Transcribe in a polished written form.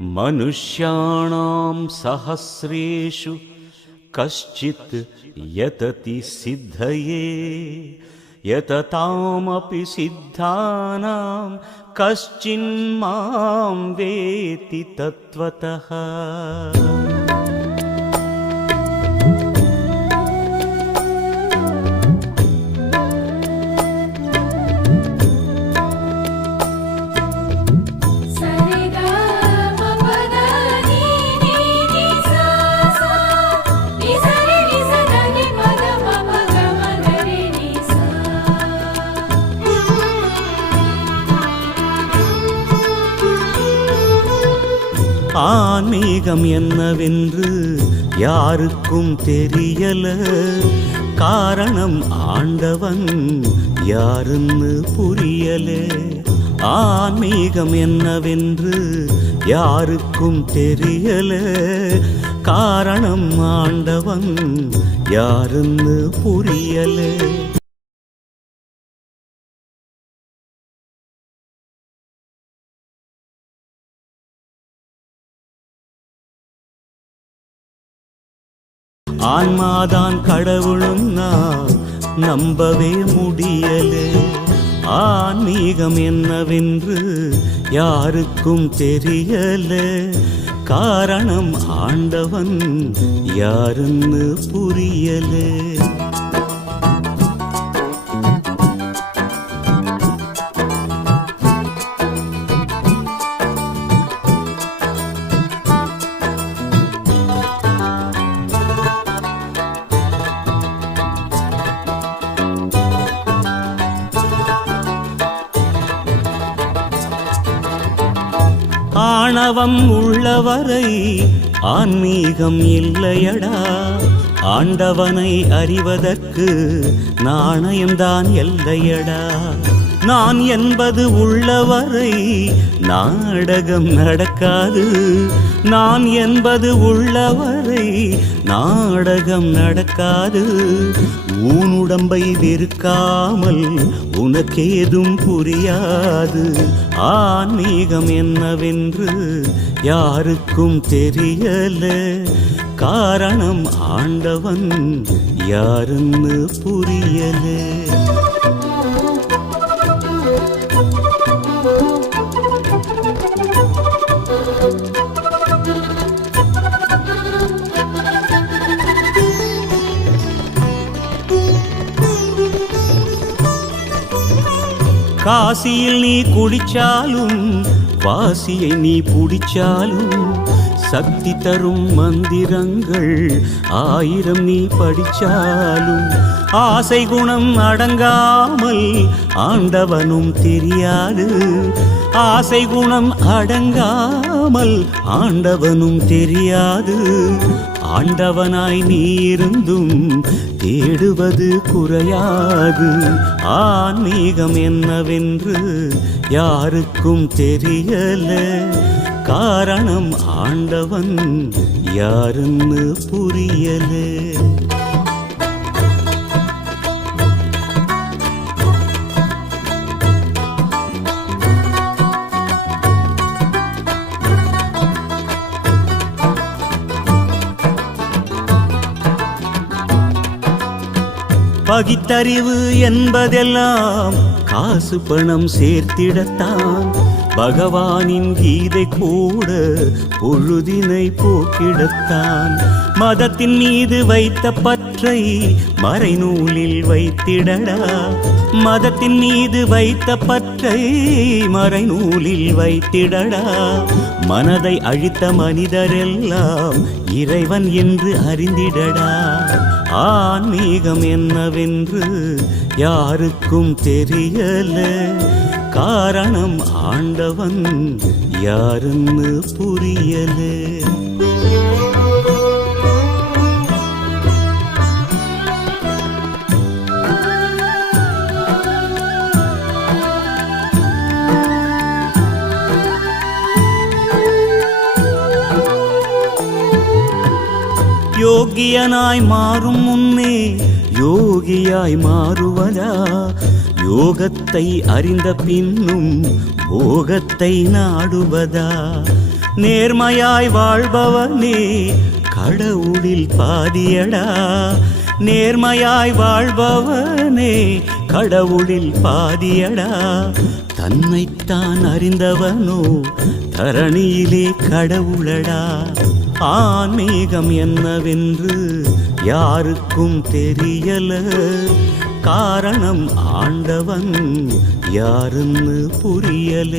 मनुष्याणां सहस्रेषु कश्चित् यतति सिद्धये यततामपि सिद्धानां कश्चिन्मां वेति तत्त्वतः। ஆன்மீகம் என்னவென்று யாருக்கும் தெரியல, காரணம் ஆண்டவன் யாருன்னு புரியல. ஆன்மீகம் என்னவென்று யாருக்கும் தெரியல, காரணம் ஆண்டவன் யாருன்னு புரியல. ஆன்மாதான் கடவுளுன்னா நம்பவே முடியலே. ஆன்மீகம் என்னவென்று யாருக்கும் தெரியல, காரணம் ஆண்டவன் யாருன்னு புரியலே. ஆணவம் உள்ளவரை ஆன்மீகம் இல்லையடா, ஆண்டவனை அறிவதற்கு நாணயம்தான் எல்லையடா. நான் என்பது உள்ளவரை நாடகம் நடக்காது, நான் என்பது உள்ளவரை நாடகம் நடக்காது. ஊன் உடம்பை வெறுக்காமல் உனக்கேதும் புரியாது. ஆன்மீகம் என்னவென்று யாருக்கும் தெரியல, காரணம் ஆண்டவன் யாருன்னு புரியல. காசியில் நீ குடிச்சாலும் வாசியை நீ புடிச்சாலும், சக்தி தரும் மந்திரங்கள் 1000 நீ படிச்சாலும், ஆசை குணம் அடங்காமல் ஆண்டவனும் தெரியாது. ஆசை குணம் அடங்காமல் ஆண்டவனும் தெரியாது. ஆண்டவனாய் நீ இருந்தும் தேடுவது குறையாது. ஆன்மீகம் என்னவென்று யாருக்கும் தெரியல, காரணம் ஆண்டவன் யாருன்னு புரியல. பகித்தறிவு என்பதெல்லாம் காசு பணம் சேர்த்திடத்தான். பகவானின் கீதை கூட பொழுதினை போக்கிடத்தான். மதத்தின் மீது வைத்த பற்றை மறைநூலில் வைத்திடடா. மதத்தின் மீது வைத்த பற்றை மறைநூலில் வைத்திடடா. மனதை அழித்த மனிதரெல்லாம் இறைவன் என்று அறிந்திடடா. ஆன்மீகம் என்னவென்று யாருக்கும் தெரியல, காரணம் ஆண்டவன் யாருன்னு புரியல. யோகியனாய் மாறும் முன்னே யோகியாய் மாறுவதா? யோகத்தை அறிந்த பின்னும் போகத்தை நாடுவதா? நேர்மையாய் வாழ்பவனே கடவுளில் பாதியடா. நேர்மையாய் வாழ்பவனே கடவுளில் பாதியடா. தன்னைத்தான் அறிந்தவனோ தரணியிலே கடவுளடா. ஆன்மீகம் என்னவென்று யாருக்கும் தெரியல. காரணம் ஆண்டவன் யாருன்னு புரியல.